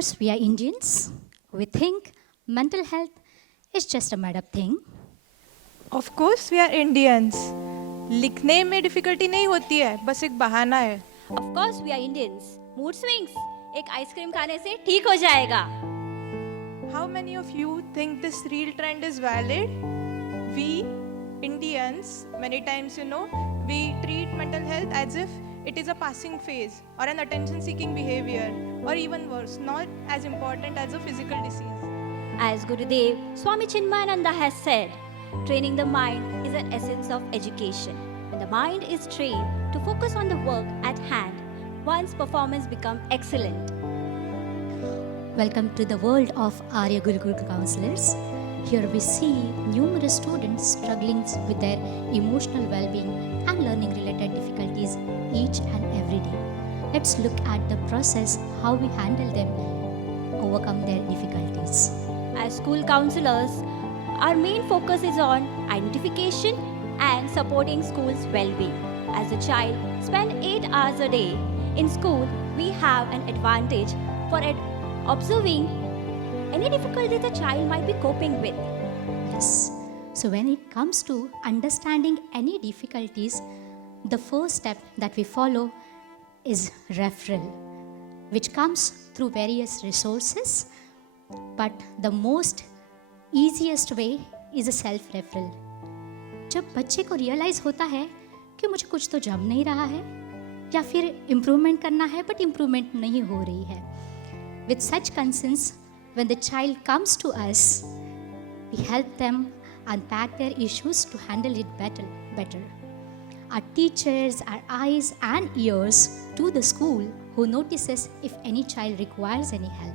course, we are Indians. We think mental health is just a made up thing. Of course we are Indians. लिखने में difficulty नहीं होती है, बस एक बहाना है. Of course we are Indians. Mood swings. एक आइसक्रीम खाने से ठीक हो जाएगा. How many of you think this real trend is valid? We Indians, many times, we treat mental health as if it is a passing phase or an attention-seeking behavior, or even worse, not as important as a physical disease. As Gurudev Swami Chinmayananda has said, training the mind is an essence of education. When the mind is trained to focus on the work at hand, one's performance becomes excellent. Welcome to the world of Arya Gurukul counselors. Here we see numerous students struggling with their emotional well-being and learning related difficulties each and every day. Let's look at the process, how we handle them, overcome their difficulties. As school counselors, our main focus is on identification and supporting school's well-being. As a child spends 8 hours a day in school, we have an advantage for observing any difficulty the child might be coping with. Yes. So when it comes to understanding any difficulties, the first step that we follow is referral, which comes through various resources, but the most easiest way is a self-referral. जब बच्चे को realise होता है कि मुझे कुछ तो जम नहीं रहा है या फिर इम्प्रूवमेंट करना है बट इम्प्रूवमेंट नहीं हो रही है. With such concerns, when the child comes to us, we help them unpack their issues to handle it better. Our teachers, our eyes and ears to the school who notices if any child requires any help.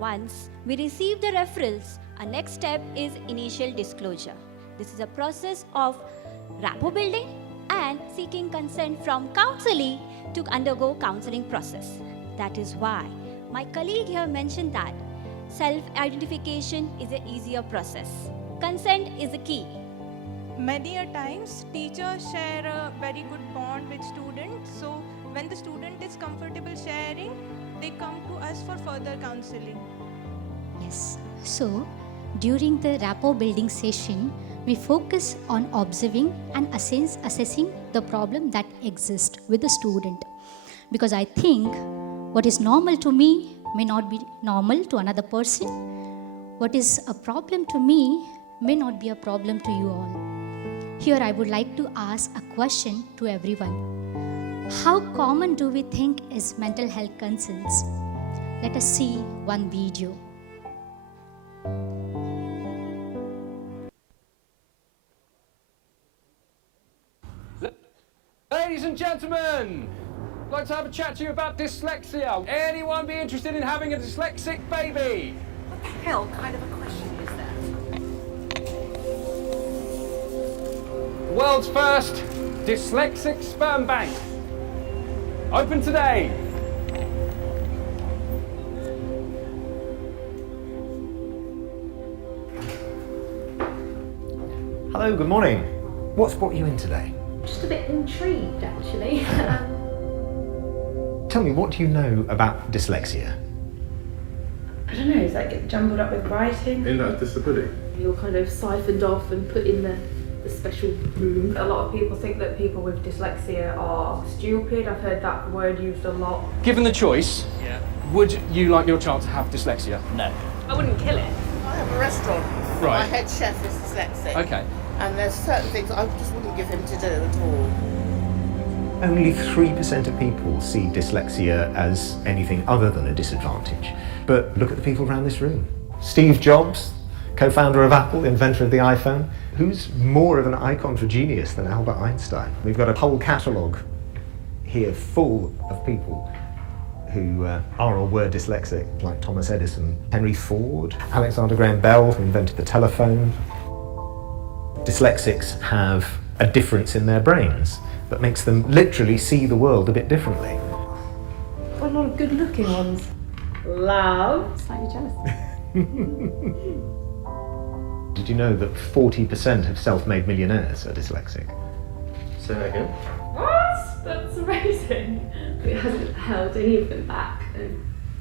Once we receive the referrals, our next step is initial disclosure. This is a process of rapport building and seeking consent from counselee to undergo counseling process. That is why my colleague here mentioned that self-identification is an easier process. Consent is the key. Many a times, teachers share a very good bond with students. So when the student is comfortable sharing, they come to us for further counseling. Yes. So during the rapport building session, we focus on observing and assessing the problem that exists with the student. Because I think what is normal to me may not be normal to another person. What is a problem to me may not be a problem to you all. Here I would like to ask a question to everyone. How common do we think is mental health concerns? Let us see one video. Ladies and gentlemen, I'd like to have a chat to you about dyslexia. Anyone be interested in having a dyslexic baby? What the hell kind of a question is that? World's first dyslexic sperm bank. Open today. Hello, good morning. What's brought you in today? Just a bit intrigued, actually. Tell me, what do you know about dyslexia? I don't know, it's like get jumbled up with writing. In that disability? You're kind of siphoned off and put in the special room. A lot of people think that people with dyslexia are stupid. I've heard that word used a lot. Given the choice, would you like your child to have dyslexia? No. I wouldn't kill it. I have a restaurant. Right. My head chef is dyslexic. Okay. And there's certain things I just wouldn't give him to do at all. Only 3% of people see dyslexia as anything other than a disadvantage. But look at the people around this room. Steve Jobs, co-founder of Apple, inventor of the iPhone. Who's more of an icon for genius than Albert Einstein? We've got a whole catalogue here full of people who are or were dyslexic, like Thomas Edison, Henry Ford, Alexander Graham Bell, who invented the telephone. Dyslexics have a difference in their brains that makes them literally see the world a bit differently. Quite a lot of good looking ones. Love. Slightly jealous. Did you know that 40% of self-made millionaires are dyslexic? Say that again. What? That's amazing. It hasn't held any of them back.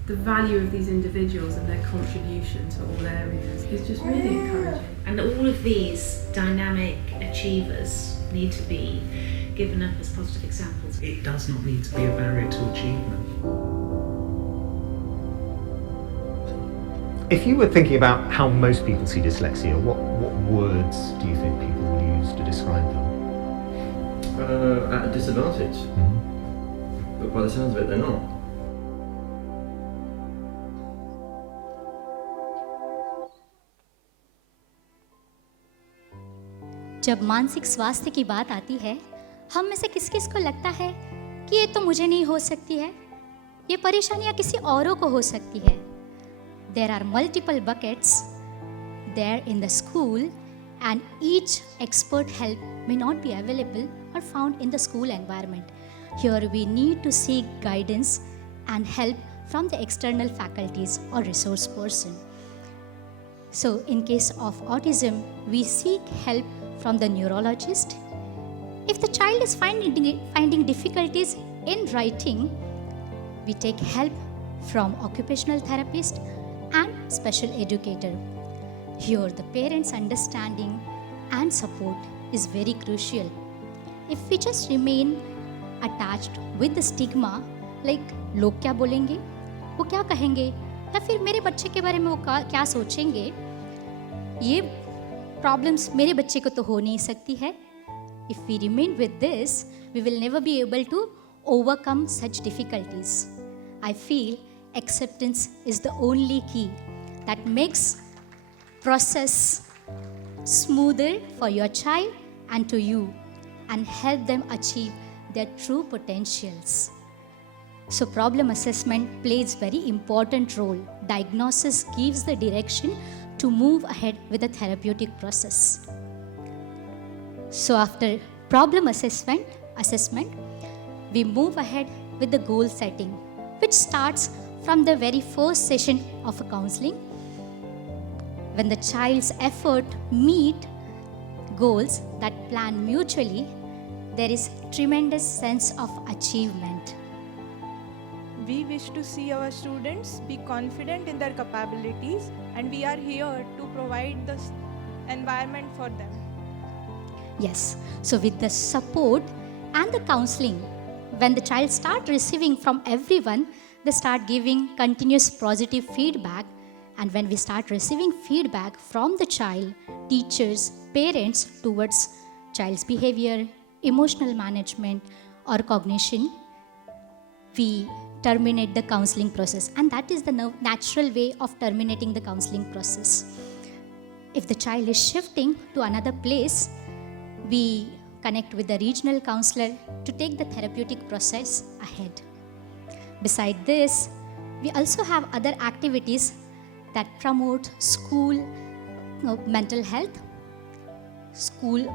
the value of these individuals and their contribution to all areas is just really encouraging. And all of these dynamic achievers need to be given up as positive examples. It does not need to be a barrier to achievement. If you were thinking about how most people see dyslexia, what words do you think people will use to describe them? At a disadvantage. But by the sounds of it, they're not. जब मानसिक स्वास्थ्य की बात आती है, हम में से किस किस को लगता है कि ये तो मुझे नहीं हो सकती है, ये परेशानियाँ किसी औरों को हो सकती है. There are multiple buckets there in the school and each expert help may not be available or found in the school environment. Here we need to seek guidance and help from the external faculties or resource person. So in case of autism, we seek help from the neurologist. If the child is finding difficulties in writing, we take help from occupational therapist and special educator. Here the parents' understanding and support is very crucial. If we just remain attached with the stigma, like लोग क्या बोलेंगे, वो क्या कहेंगे, या फिर मेरे बच्चे के बारे में वो क्या सोचेंगे, ये प्रॉब्लम्स मेरे बच्चे को तो हो नहीं सकती है. If we remain with this, we will never be able to overcome such difficulties. I feel acceptance is the only key that makes process smoother for your child and to you and help them achieve their true potentials. So problem assessment plays very important role. Diagnosis gives the direction to move ahead with the therapeutic process. So after problem assessment, we move ahead with the goal setting, which starts from the very first session of a counseling. When the child's effort meet goals that plan mutually, there is tremendous sense of achievement. We wish to see our students be confident in their capabilities, and we are here to provide the environment for them. Yes, so with the support and the counseling, when the child start receiving from everyone, they start giving continuous positive feedback. And when we start receiving feedback from the child, teachers, parents towards child's behavior, emotional management or cognition, we terminate the counseling process. And that is the natural way of terminating the counseling process. If the child is shifting to another place, we connect with the regional counselor to take the therapeutic process ahead. Beside this, we also have other activities that promote school mental health,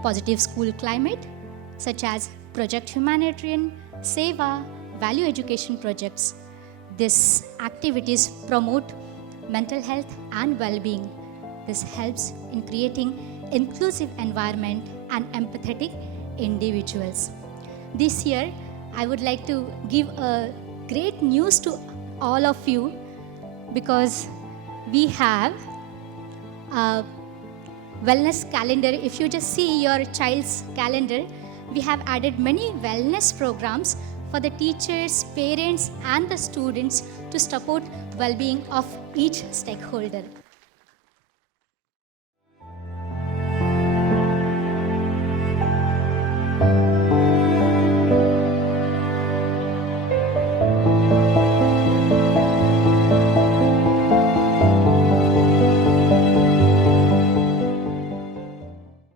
positive school climate, such as Project Humanitarian, Seva, value education projects. These activities promote mental health and well-being. This helps in creating inclusive environment and empathetic individuals. This year, I would like to give a great news to all of you, because we have a wellness calendar. If you just see your child's calendar, we have added many wellness programs for the teachers, parents and the students to support well-being of each stakeholder.